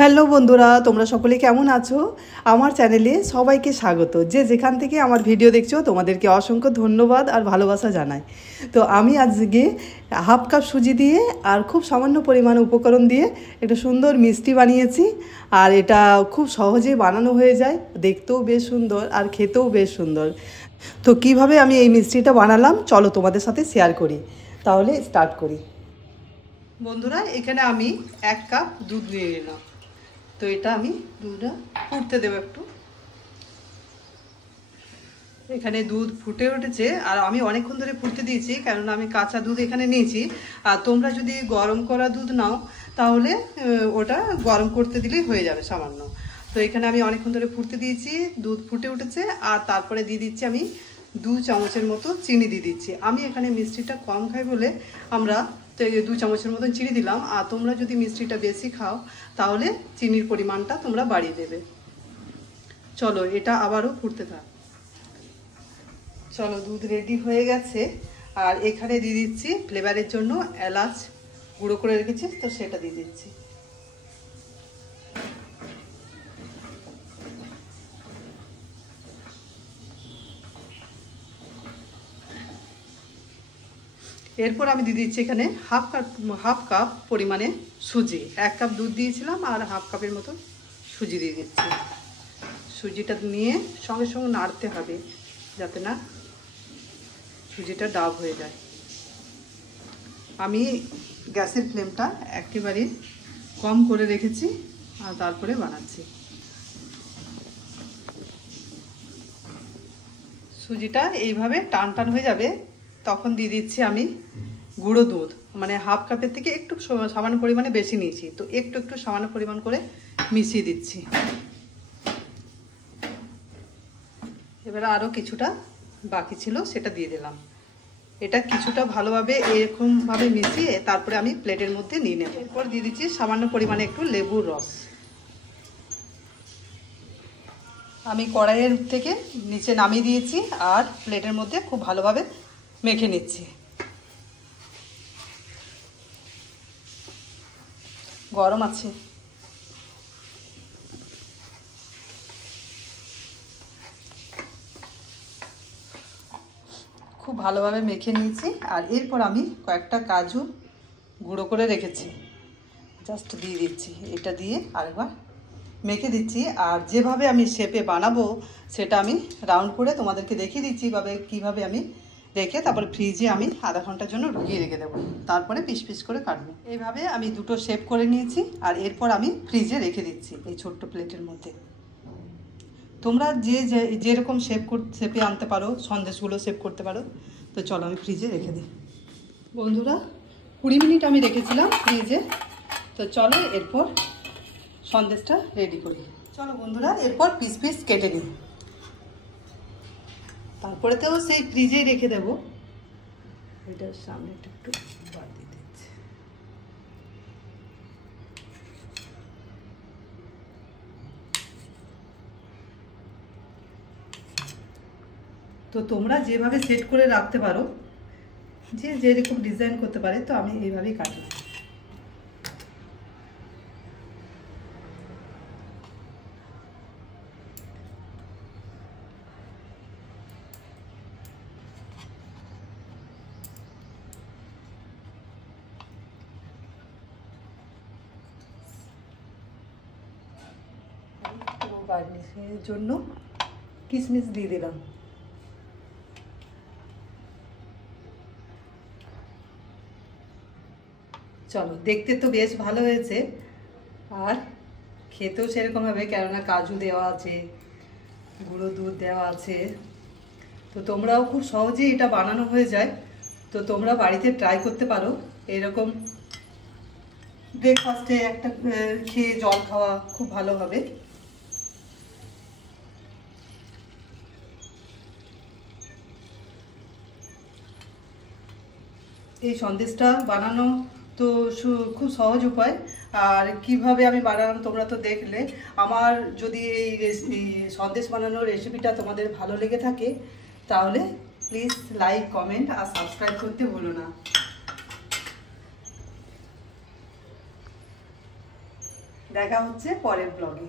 Hello বন্ধুরা, তোমরা সকলে কেমন আছো? আমার চ্যানেলে সবাইকে স্বাগত। যে যেখান থেকে আমার ভিডিও দেখছো তোমাদেরকে অসংখ্য ধন্যবাদ আর ভালোবাসা জানাই। তো আমি আজকে হাফ কাপ সুজি দিয়ে আর খুব সামান্য পরিমাণে উপকরণ দিয়ে একটা সুন্দর মিষ্টি বানিয়েছি। আর এটা খুব সহজেই বানানো হয়ে যায়, দেখতেও বেশ সুন্দর আর খেতেও বেশ সুন্দর। তো কিভাবে আমি এই মিষ্টিটা বানালাম চলো তোমাদের সাথে শেয়ার করি। তাহলে স্টার্ট করি। বন্ধুরা, এখানে আমি 1 কাপ দুধ নিয়ে নিলাম। তো এটা আমি দুধটা ফুটতে দেবো একটু। এখানে দুধ ফুটে উঠেছে আর আমি অনেকক্ষণ ধরে ফুটতে দিয়েছি, কেননা আমি কাঁচা দুধ এখানে নিয়েছি। আর তোমরা যদি গরম করা দুধ নাও তাহলে ওটা গরম করতে দিলেই হয়ে যাবে সামান্য। তো এখানে আমি অনেকক্ষণ ধরে ফুটতে দিয়েছি, দুধ ফুটে উঠেছে। আর তারপরে দিয়ে দিচ্ছি আমি 2 চামচের মতো চিনি দিয়ে দিচ্ছি। আমি এখানে মিষ্টিটা কম খাই বলে আমরা তো 2 চামচের মতন চিনি দিলাম। আর তোমরা যদি মিষ্টিটা বেশি খাও তাহলে চিনির পরিমাণটা তোমরা বাড়িয়ে দেবে। চলো এটা আবারও ফুটতে থাক। চলো দুধ রেডি হয়ে গেছে। আর এখানে দিয়ে দিচ্ছি ফ্লেভারের জন্য এলাচ গুঁড়ো করে রেখেছি, তো সেটা দিয়ে দিচ্ছি। এরপর আমি দিয়ে দিচ্ছি এখানে হাফ কাপ পরিমাণে সুজি। 1 কাপ দুধ দিয়েছিলাম আর হাফ কাপের মতো সুজি দিয়ে দিচ্ছি। সুজিটা নিয়ে সঙ্গে সঙ্গে নাড়তে হবে যাতে না সুজিটা ডাব হয়ে যায়। আমি গ্যাসের ফ্লেমটা একেবারে কম করে রেখেছি আর তারপরে বানাচ্ছি। সুজিটা এইভাবে টান টান হয়ে যাবে, তখন দিয়ে দিচ্ছি আমি গুঁড়ো দুধ। মানে হাফ কাপের থেকে একটু সামান্য পরিমাণে বেশি নিয়েছি, তো একটু একটু সামান্য পরিমাণ করে মিশিয়ে দিচ্ছি। এবারে আরও কিছুটা বাকি ছিল সেটা দিয়ে দিলাম। এটা কিছুটা ভালোভাবে এরকমভাবে মিশিয়ে তারপরে আমি প্লেটের মধ্যে নিয়ে নেব। এরপর দিয়ে দিচ্ছি সামান্য পরিমাণে একটু লেবুর রস। আমি কড়াইয়ের থেকে নিচে নামিয়ে দিয়েছি আর প্লেটের মধ্যে খুব ভালোভাবে মেখে নিচ্ছি। গরম আছে। খুব ভালোভাবে মেখে নিয়েছি। আর এরপর আমি কয়েকটা কাজু গুঁড়ো করে রেখেছি, জাস্ট দিয়ে দিচ্ছি। এটা দিয়ে আরেকবার মেখে দিচ্ছি। আর যেভাবে আমি শেপে বানাবো সেটা আমি রাউন্ড করে তোমাদেরকে দেখিয়ে দিচ্ছি কীভাবে আমি রেখে তারপরে ফ্রিজে আমি আধা ঘন্টার জন্য ঢুকিয়ে রেখে দেবো। তারপরে পিস পিস করে কাটবো। এইভাবে আমি দুটো শেপ করে নিয়েছি আর এরপর আমি ফ্রিজে রেখে দিচ্ছি এই ছোট্ট প্লেটের মধ্যে। তোমরা যেরকম শেপে আনতে পারো, সন্দেশগুলো শেপ করতে পারো। তো চলো আমি ফ্রিজে রেখে দিই। বন্ধুরা, 20 মিনিট আমি রেখেছিলাম ফ্রিজে। তো চলো এরপর সন্দেশটা রেডি করি। চলো বন্ধুরা, এরপর পিস পিস কেটে নিই। তারপরে তো সেই ফ্রিজেই রেখে দেবো। এটার সামনে একটু বাদ দিয়ে দিচ্ছি। তো তোমরা যেভাবে সেট করে রাখতে পারো, যে যেরকম ডিজাইন করতে পারে, তো আমি এইভাবেই কাটি। গার্নিশের জন্য কিশমিশ দিয়ে দিলাম। চলো, দেখতে তো বেশ ভালো হয়েছে আর খেতেও সেরকম হবে, কেননা কাজু দেওয়া আছে, গুঁড়ো দুধ দেওয়া আছে। তো তোমরাও খুব সহজেই এটা বানানো হয়ে যায়। তো তোমরা বাড়িতে ট্রাই করতে পারো। এরকম ব্রেকফাস্টে একটা খেয়ে জল খাওয়া খুব ভালো হবে। এই সন্দেশটা বানানো তো খুব সহজ উপায়। আর কিভাবে আমি বানালাম তোমরা তো দেখলে। আমার যদি এই সন্দেশ বানানোর রেসিপিটা তোমাদের ভালো লেগে থাকে তাহলে প্লিজ লাইক, কমেন্ট আর সাবস্ক্রাইব করতে ভুলো না। দেখা হচ্ছে পরের ব্লগে।